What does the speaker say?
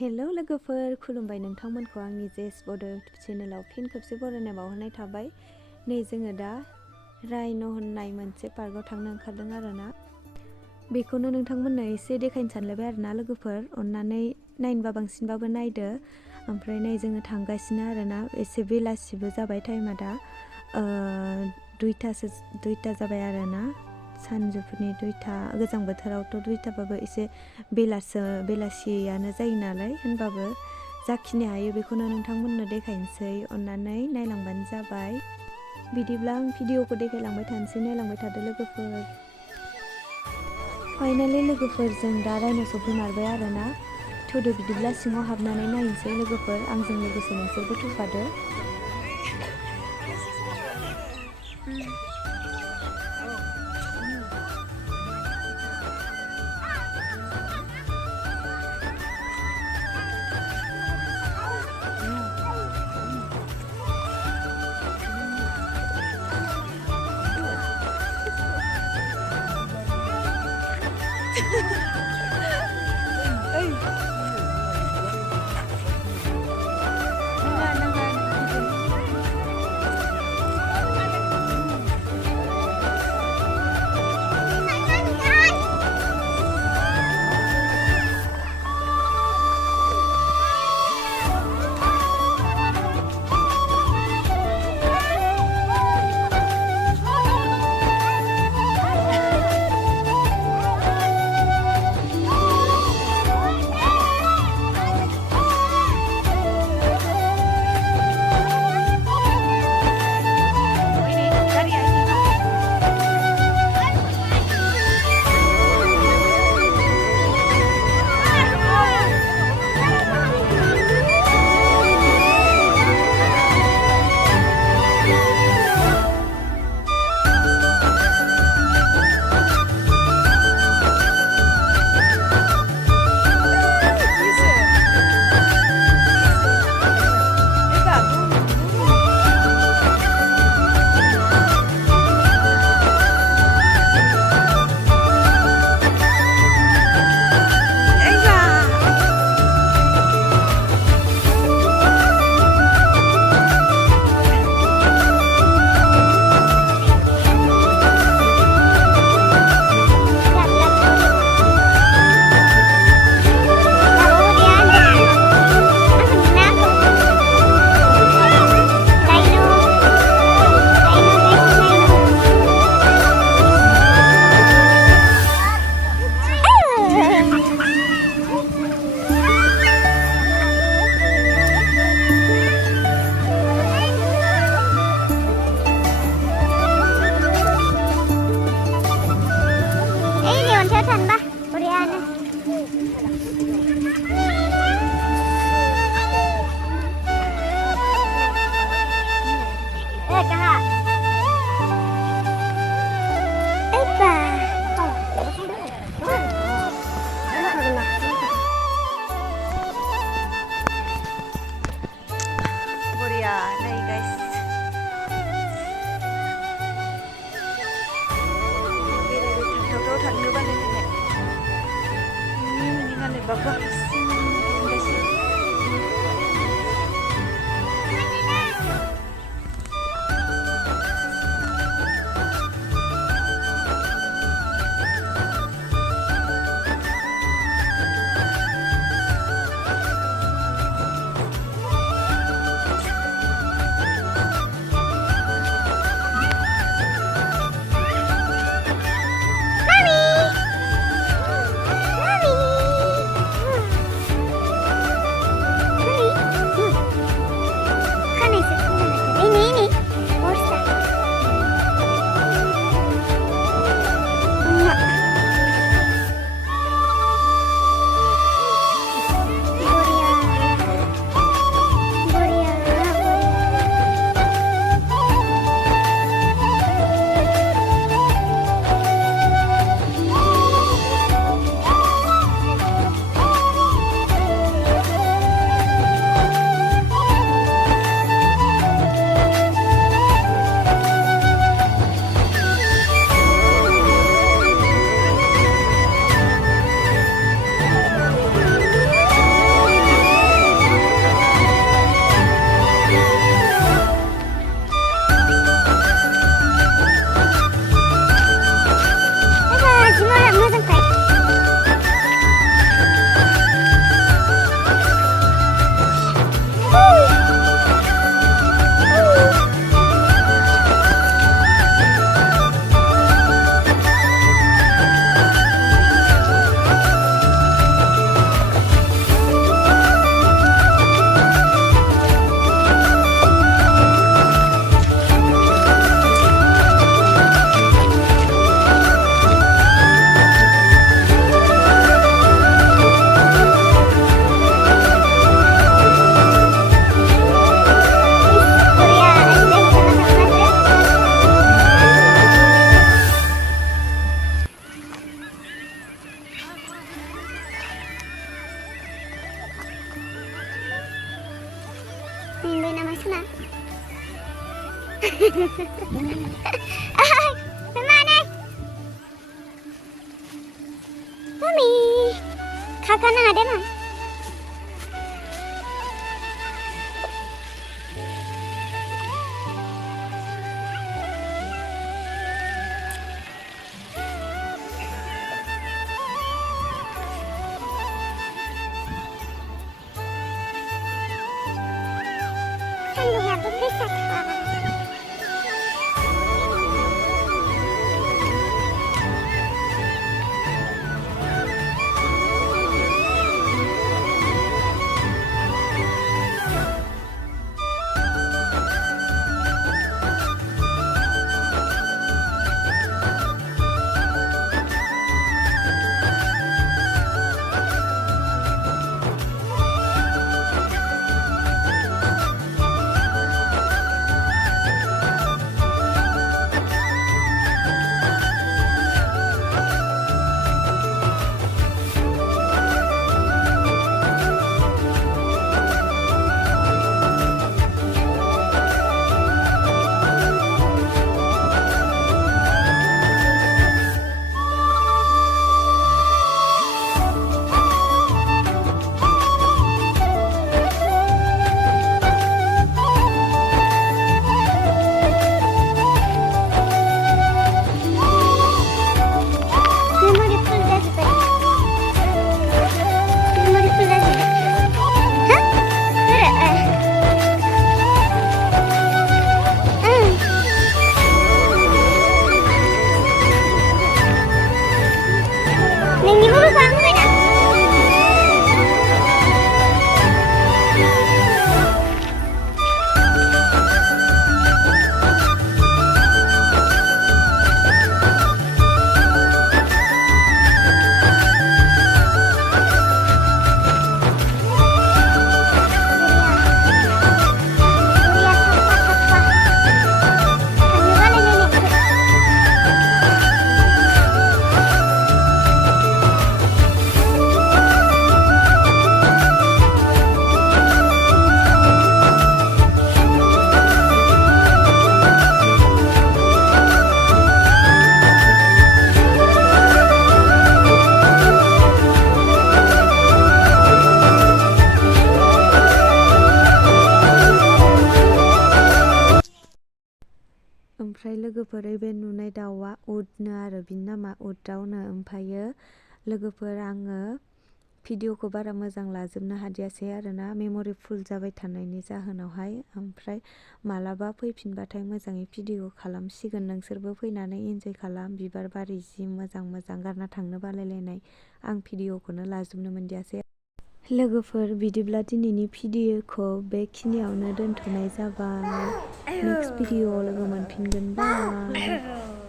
Hello लोगोफोर, खुलुमबाय नोंथांमोनखौ आंनि जेस बड' इउटुब चेनेलाव फिन खेबसे बरायनाय बावहरनाय थाबाय। नै जोङो दा राइनो होननाय मोनसे पार्कआव थांनो ओंखारदों आरोना। बेखौनो नोंथांमोननो एसे देखायनो सानलायबाय आरोना लोगोफोर, अन्नानै नायनोबा बांसिनबाबो नायदो। ओमफ्राय नै जोङो थांगासिनो आरोना, एसे बेलासिबो जाबाय, टाइमा दा 2टा जाबाय आरोना, सानजौफुनि 2टा। गोजां बोथोरावथ' 2टाबाबो एसे बेलासियानो जायो नालाय, होनबाबो जाखिनि हायो बेखौनो नोंथांमोननो देखायनोसै, अन्नानै नायलांबानो जाबाय। बिदिब्ला आं भिडिअखौ देखायलांबाय थानोसै, नायलांबाय थादो लोगोफोर। फाइनालि लोगोफोर, जों दा राइनो सफैमारबाय आरोना। थौदो बिदिब्ला सिङाव हाबनानै नायनोसै लोगोफोर, आंजों लोगोसे नोंसोरबो फैफादो। sana. Kemana? Mami, kakak nang ada mah? Sandungnya besar kak. ओमफ्राय लोगोफोर बे नुनाय दाउआ उटनो आरो बिनि नामा उट दाउनो। ओमफ्रायो लोगोफोर आङो भिडिअखौ बारा मोजां लाजोबनो हादियासै आरोना मेम'रि फुल जाबाय थानायनि जाहोनावहाय। ओमफ्राय मालाबा फैफिनबाथाय मोजाङै भिडिअ खालामसिगोन। नोंसोरबो फैनानै इन्जय खालाम। बिबार बारि जि मोजां मोजां गारना थांनो बालायलायनाय आं भिडिअखौनो लाजोबनो मोनदियासै। लोगोफोर बिदिब्ला दिनैनि भिडिअखौ बेखिनियावनो दोनथ'नाय जाबाय। नेक्स्ट भिडिअआव लोगो मोनफिनगोन। बाय।